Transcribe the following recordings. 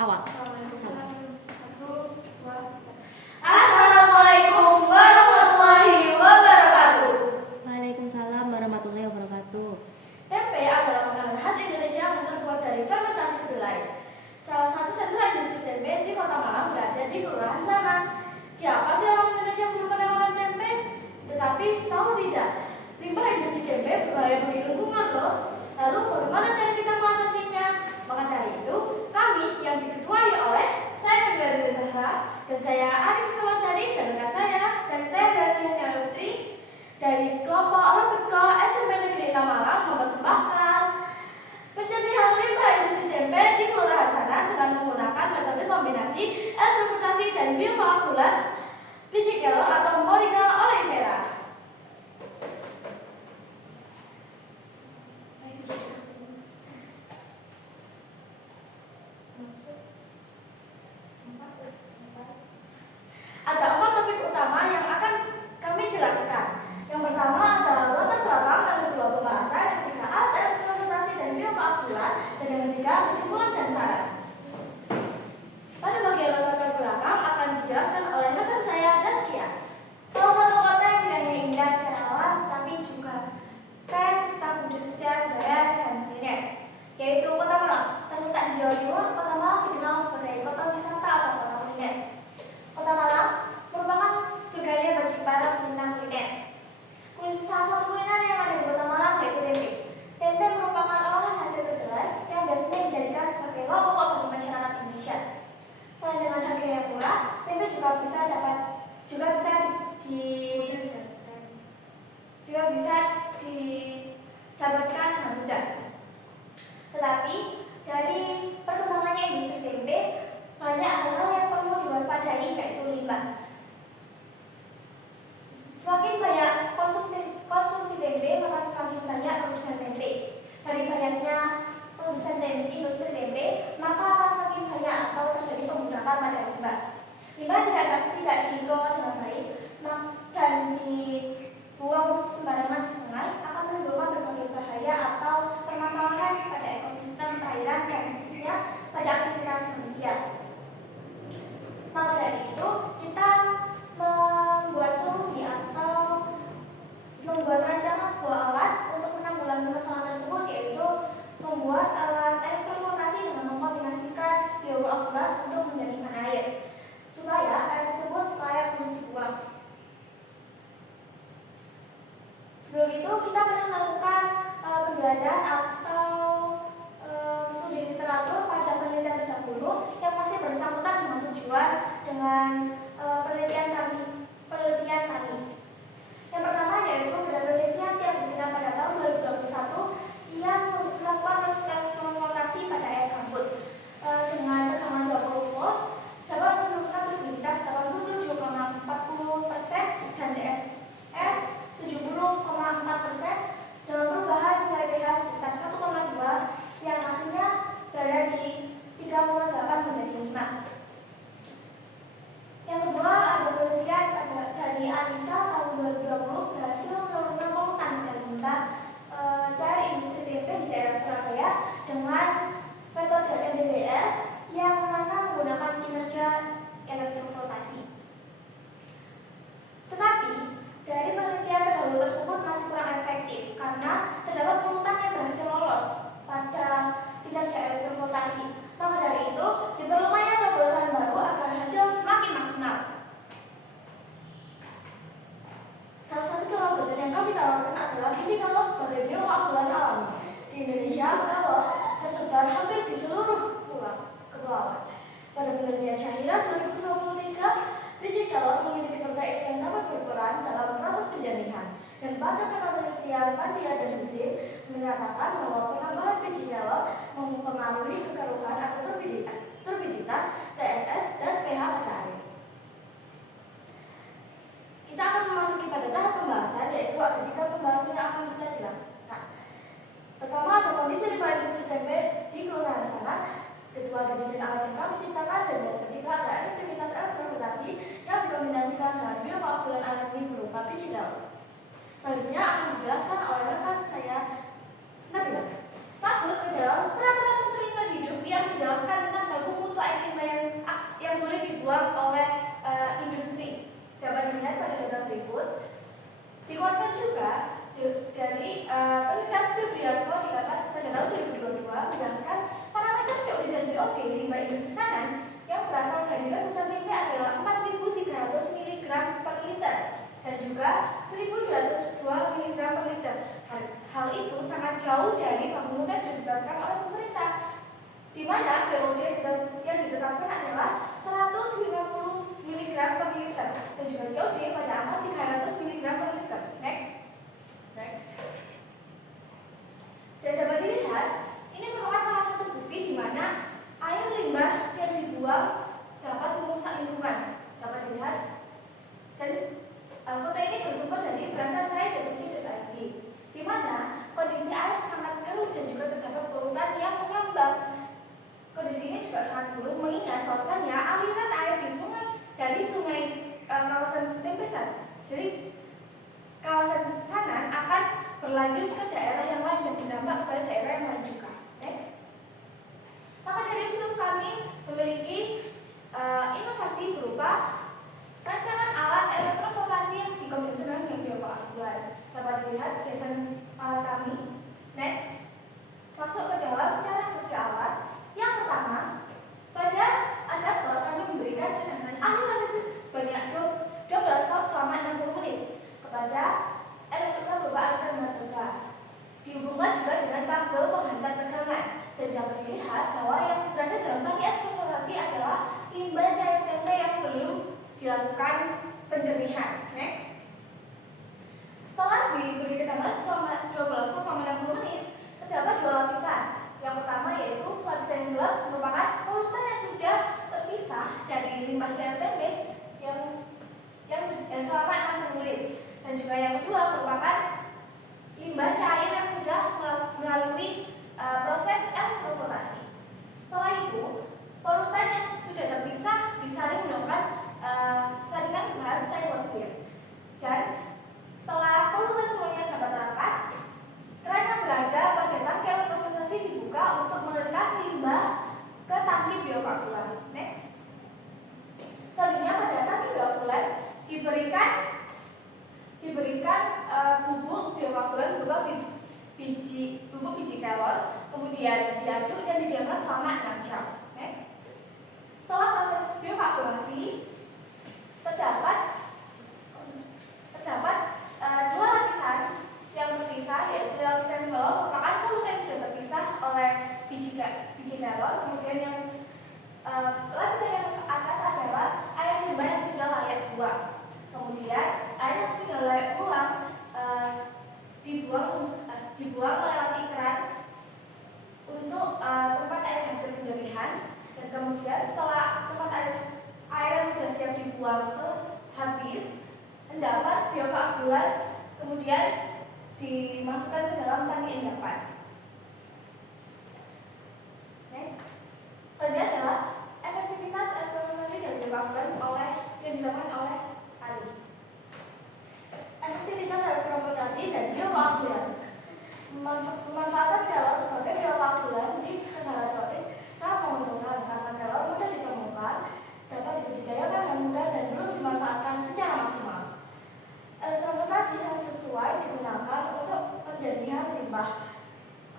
Awal. Salam. Assalamualaikum warahmatullahi wabarakatuh. Waalaikumsalam warahmatullahi wabarakatuh. Tempe adalah makanan khas Indonesia yang terbuat dari fermentasi kedelai. Salah satu sentra industri tempe di Kota Malang berada di Kelurahan Sana. Siapa sih orang Indonesia yang belum pernah makan tempe? Tetapi tahu tidak, limbah industri tempe berbahaya bagi lingkungan loh. Lalu bagaimana cara kita mengatasinya? Maka dari itu, kami yang diketuai oleh saya Nabila Zahra dan saya Arik Sawardari dan rekan saya dan saya Zazia Putri dari kelompok Robotko SMP Negeri 6 Malang mempersembahkan penjernihan limbah industri tempe di Kelurahan Sana dengan menggunakan metode kombinasi elektrofiltrasi dan biokoagulan biji kelor atau Moringa oleifera. Ada 4 topik utama yang akan kami jelaskan. Yang pertama adalah latar belakang, yang kedua pembahasan, yang ketiga alat elektronikasi dan biokoagulan, dan yang ketiga kesimpulan dan saran. Pada bagian latar belakang akan dijelaskan oleh rekan saya Zaskia. Salah satu kota yang tidak hanya indah secara alam, tapi juga kaya serta secara budaya dan kuliner, yaitu Kota Malang. Terletak di Jawa Timur, Kota Malang dikenal sebagai kota wisata atau kota kuliner. Kota Malang merupakan surganya bagi para peminat kuliner. Salah satu kuliner yang ada di Kota Malang yaitu tempe. Tempe merupakan olahan hasil kedelai yang biasanya dijadikan sebagai lauk pokok bagi masyarakat Indonesia. Selain dengan harga yang murah, tempe juga bisa didapatkan dengan mudah. Tetapi dari perkembangannya industri tempe, banyak hal-hal yang perlu diwaspadai, yaitu limbah. Semakin banyak konsumsi tempe, maka semakin banyak produsen tempe. Dari banyaknya produsen tempe, industri tempe, maka akan semakin banyak atau terjadi penggunaan pada limbah. Limbah tidak dikelola dengan baik dan dibuang sembarangan di sungai akan menimbulkan berbagai bahaya atau permasalahan pada ekosistem perairan dan khususnya pada aktivitas manusia. Maka dari itu, kita membuat solusi atau membuat rancangan sebuah alat untuk menanggulangi masalah tersebut, yaitu membuat alat elektrofiltrasi dengan mengkombinasikan biokoagulan untuk menjernihkan air supaya air tersebut layak untuk dibuang. Sebelum itu kita pernah melakukan penjelajahan atau studi literatur pada penelitian terdahulu yang masih bersangkutan dengan tujuan dengan penelitian kami. Yang pertama yaitu pada penelitian yang diselenggarakan pada tahun 2021 yang melakukan proses elektrofiltrasi pada air gambut dengan tegangan 20 volt dapat menurunkan turbinitas 87,40% dan DSS 70,4% dengan perubahan nilai pH sebesar 1,2 yang hasilnya berada di 3,8 menjadi 5. Yang kedua ada penelitian dari Anissa tahun 2020 berhasil menurunkan polutan dan limbah cair industri tempe di daerah Surabaya dengan metode MBBL yang mana menggunakan kinerja elektrofiltrasi. Tetapi dari penelitian terdahulu tersebut masih kurang efektif karena terdapat polutan yang berhasil lolos pada kinerja elektrofiltrasi. Maka dari itu diperlukannya terobosan baru agar hasil semakin maksimal. Salah satu terobosan yang kami tawarkan adalah biji kelor sebagai biokoagulan alami. Di Indonesia, kelor tersebar hampir di seluruh kepulauan. Pada penelitian Syahira 2023, biji kelor memiliki protein yang dapat berperan dalam proses penjernihan. Dan pada penelitian Pandia dan Husin menyatakan bahwa penambahan biji kelor mempengaruhi kekeruhan atau turbiditas, TSS, dan pH pada air. Kita akan memasuki pada tahap pembahasan, yaitu ada 3 pembahasan yang akan kita jelaskan. Pertama ada kondisi limbah industri tempe di Kelurahan Sana. Kedua ada desain alat yang kami ciptakan, dan yang ketiga ada efektivitas elektrofiltrasi yang dikombinasikan dengan biokoagulan alami berupa biji kelor. Selanjutnya akan dijelaskan oleh rekan saya Nabila. Masuk ke dalam peraturan menteri hidup yang menjelaskan tentang baku mutu air COD limbah industri sanan yang berasal dari rebusan tempe adalah 4.300 mg per liter dan juga 1.202 mg per liter. Hal itu sangat jauh dari baku mutu yang sudah ditetapkan oleh pemerintah, di mana BOD yang ditetapkan adalah 150 mg per liter dan juga COD pada angka 300 mg per liter. Next. Dan dapat dilihat, ini merupakan salah satu bukti di mana air limbah yang dibuang dapat merusak lingkungan. Dapat dilihat. Dan foto ini bersumber dari berantasaya.co.id, di mana kondisi air sangat keruh dan juga terdapat polutan yang mengambang. Kondisi ini juga sangat buruk mengingat bahwasannya aliran air dari sungai kawasan Tempesan dari kawasan Sanan akan berlanjut ke daerah yang lain dan berdampak kepada daerah yang lain juga. Next. Maka dari itu kami memiliki inovasi berupa rancangan alat elektrofiltrasi yang dikombinasikan dengan biokoagulan. Dapat dilihat desain alat kami. Next. Masuk ke dalam cara kerja alat. Yang pertama, pada adaptor kami memberikan cadangan aliran listrik sebanyak 12 volt selama 60 menit kepada elektroda berupa aliran matoda. Dihubungkan juga dengan kabel penghantar tegangan dan dapat dilihat bahwa yang berada dalam tangki elektrofiltrasi adalah limbah cair tempe yang belum dilakukan penjernihan. Next. Setelah diberi tegangan selama 12 volt selama 60 menit, terdapat dua lapisan. Yang pertama yaitu lapisan yang gelap merupakan polutan yang sudah terpisah dari limbah cair tempe yang selama 60 menit. Dan juga yang kedua merupakan limbah cair yang sudah melalui proses elektrofiltrasi. Setelah itu, polutan yang sudah terpisah disaring menggunakan saringan bahan stainless steel. Dan setelah polutan semuanya dapat terangkat, keran yang berada pada tangki elektrofiltrasi dibuka untuk menekan limbah ke tangki biokoagulan. Next. Selanjutnya pada tangki biokoagulan diberikan bubuk biokoagulan berupa bubuk biji kelor, kemudian diaduk dan didiamkan selama 6 jam. Next. Setelah proses biokoagulasi terdapat dua lapisan yang terpisah, yaitu lapisan yang bawah merupakan polutan yang sudah terpisah oleh biji kelor, kemudian yang lapisan yang ke atas adalah air limbah yang sudah layak buang. Kemudian air yang sudah layak buang dibuang melewati keran untuk tempat air hasil penjernihan, dan kemudian setelah tempat air yang sudah siap dibuang habis, endapan biokoagulan kemudian dimasukkan ke dalam tangki endapan. Next. Selanjutnya adalah efektivitas elektrofiltrasi dan biokoagulan yang dilakukan oleh Ali. Efektivitas elektrofiltrasi dan biokoagulan. Memanfaatkan kelor sebagai biokoagulan di negara tropis sangat menguntungkan karena kelor mudah ditemukan, dapat dibudidayakan dengan mudah dan belum dimanfaatkan secara maksimal. Elektrofiltrasi sangat sesuai digunakan untuk penjernihan limbah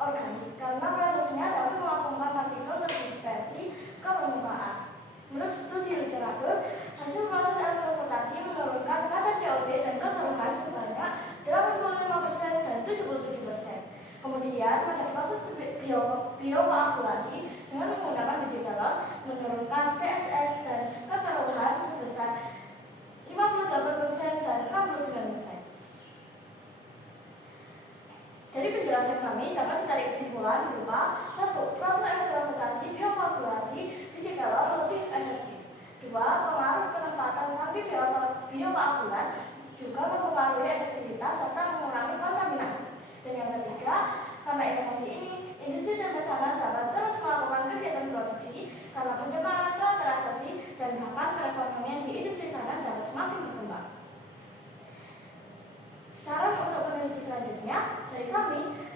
organik karena prosesnya dapat melakukan partikel terdispersi ke permukaan. Menurut studi literatur, hasil proses elektrofiltrasi menurunkan kadar COD dan kekeruhan sebanyak 85% dan 77%. Kemudian pada proses biokoagulasi dengan menggunakan biji kelor menurunkan TSS dan kekeruhan sebesar 58% dan 69%. Dari penjelasan kami dapat ditarik kesimpulan berupa 1. Proses elektrofiltrasi biokoagulasi biji kelor lebih efektif. 2. Pengaruh penempatan tangki biokoagulan juga mempengaruhi efektivitas serta mengurangi kontaminasi. Dan yang ketiga, karena inovasi ini, industri tempe sanan dapat terus melakukan kegiatan produksi karena pencemaran telah terasati dan bahkan perekonomian di industri sanan dapat semakin berkembang. Saran untuk peneliti selanjutnya dari kami,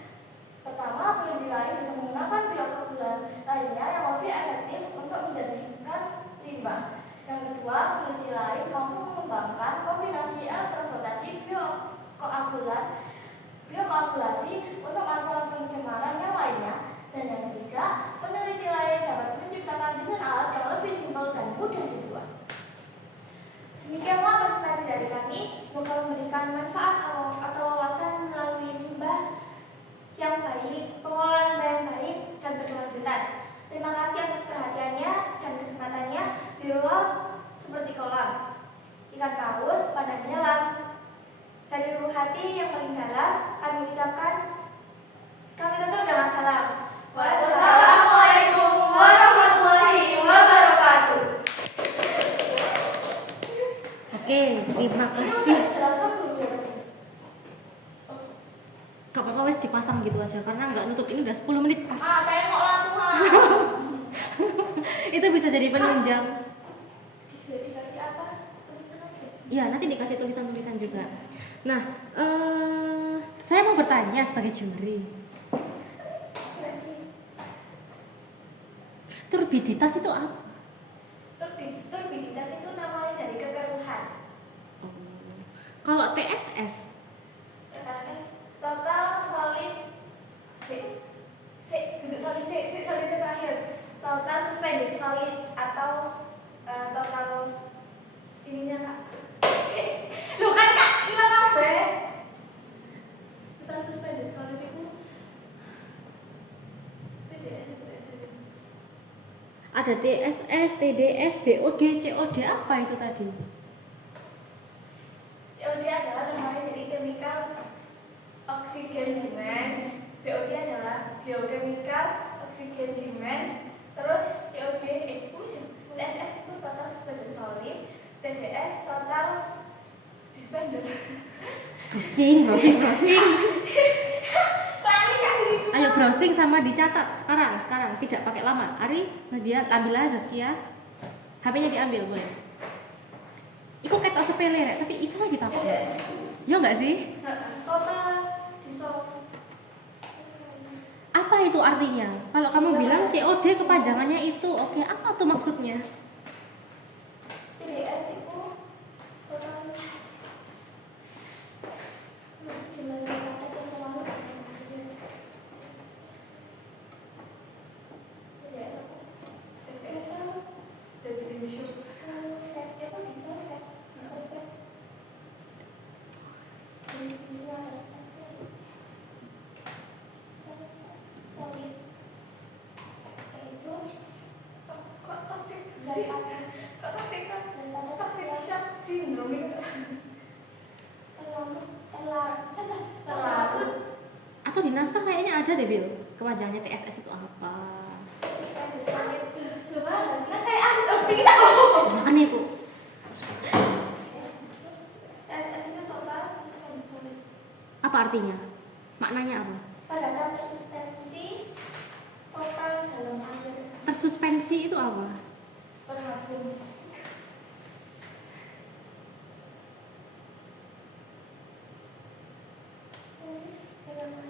pertama, peneliti lain bisa menggunakan biokoagulan lainnya yang lebih efektif untuk menjernihkan limbah. Yang kedua, peneliti lain mampu mengembangkan kombinasi elektrofiltrasi biokoagulasi untuk masalah pencemaran yang lainnya. Dan yang ketiga, peneliti lain dapat menciptakan apa Ini sih? udah jelaskan belum ya tadi? Gak apa-apa wes dipasang gitu aja karena nggak nutut, ini udah 10 menit pas. Tengok lah Tuhan. Itu bisa jadi penunjang. Dikasih apa? Tulisan aja. Ya, nanti dikasih tulisan-tulisan juga. Nah, saya mau bertanya sebagai juri. Turbiditas itu apa? Turbiditas itu namanya dari kekeruhan. Kalau TSS, Total solid duduk solid solid itu terakhir. Total suspended solid atau total ininya kak. Loh kan kak hilang apa? Total suspended solid itu ada TSS, TDS, BOD, COD, apa itu tadi? COD adalah namanya dari chemical oxygen demand. BOD adalah biochemical oxygen demand. Terus COD TSS itu total suspended solid, TDS total suspended. Browsing. Lali kak ini. Ayo browsing sama dicatat sekarang, tidak pakai lama. Ari, ambil aja Zaskia. HP-nya diambil boleh. Iku ketok sepele rek, tapi iso lagi tak apa. Ya enggak sih? Total dissolve. Apa itu artinya? Kalau kamu bilang COD kepanjangannya itu, oke, apa tuh maksudnya? TDS itu total Atau di naskah kayaknya ada deh, Bil. Kepanjangannya TSS itu apa? Makanya itu. Apa artinya? Maknanya apa? Padatan persistensi total dalam air. Tersuspensi itu apa?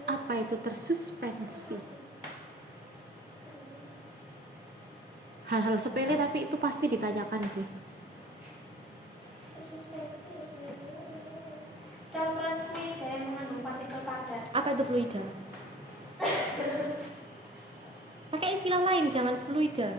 Apa itu tersuspensi? Hal-hal sepele tapi itu pasti ditanyakan sih. Campuran fluida yang mengandung partikel padat. Apa itu fluida? Pakai istilah lain, jangan fluida.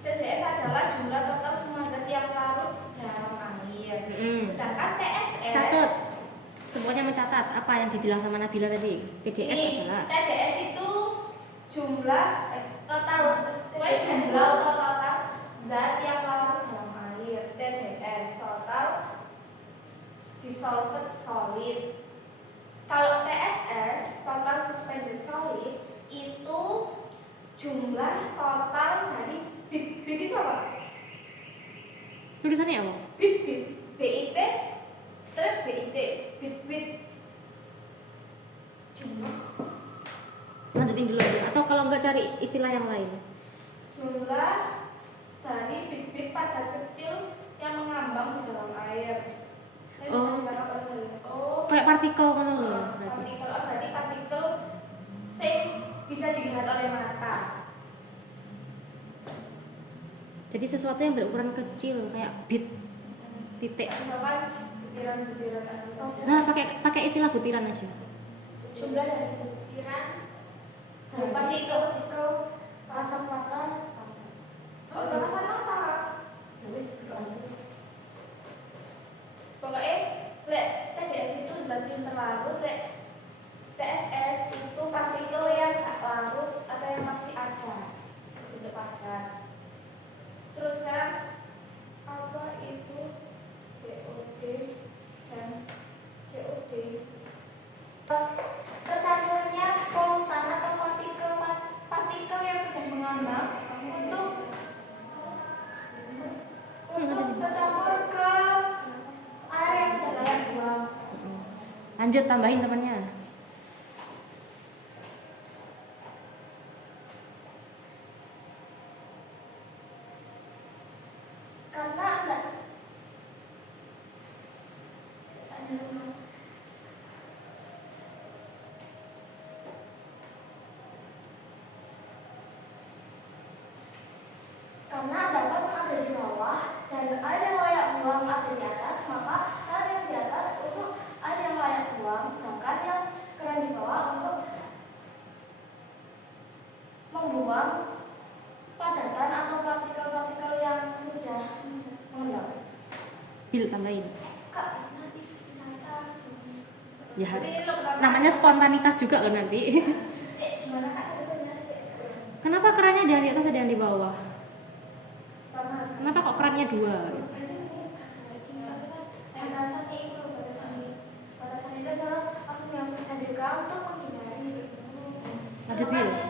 TDS adalah jumlah total semua zat yang larut dalam air. Sedangkan TSS Catat. Semuanya mencatat apa yang dibilang sama Nabila tadi. TDS adalah TDS itu jumlah total total zat yang larut dalam air. TDS total dissolved solid. Kalau TSS total suspended solid itu jumlah total dari bit itu apa? tulisannya apa? BIT strip bit jumlah Lanjutin dulu sih. Atau kalau nggak cari istilah yang lain. jumlah dari bit padat kecil yang mengambang di dalam air. Jadi Oh. bisa apa saja? Oh, Kayak partikel kan loh berarti. berarti partikel sing bisa dilihat oleh mata. Jadi sesuatu yang berukuran kecil kayak bit titik. Misalkan butiran-butiran air. Nah, pakai istilah butiran aja. Jumlah dari butiran Dari partikel pasang mata. Oh, sama-sama mata. Wis pokoknya lek TDS itu zat yang terlarut, lek TSS itu partikel yang tak larut atau yang masih ada bentuk padat. Terus kan apa itu BOD dan COD? tercamurnya polutan atau partikel yang sudah Lanjut tambahin temannya. Karena enggak karena dapat ada di bawah dan air yang layak buang ada di atas, maka air yang di atas untuk air yang layak buang, sedangkan yang keran di bawah untuk membuang padatan atau partikel-partikel yang sudah mengendap. Bil tambahin. Kak, nanti ditata. Ya, Jadi lo kenapa? namanya spontanitas juga loh nanti. Gimana Kak? Itu benar sih. Kenapa kerannya ada yang di atas ada yang di bawah? Karena Kenapa kok kerannya dua? batasan itu soalnya aku yang juga untuk menghindari. Lanjut Bil.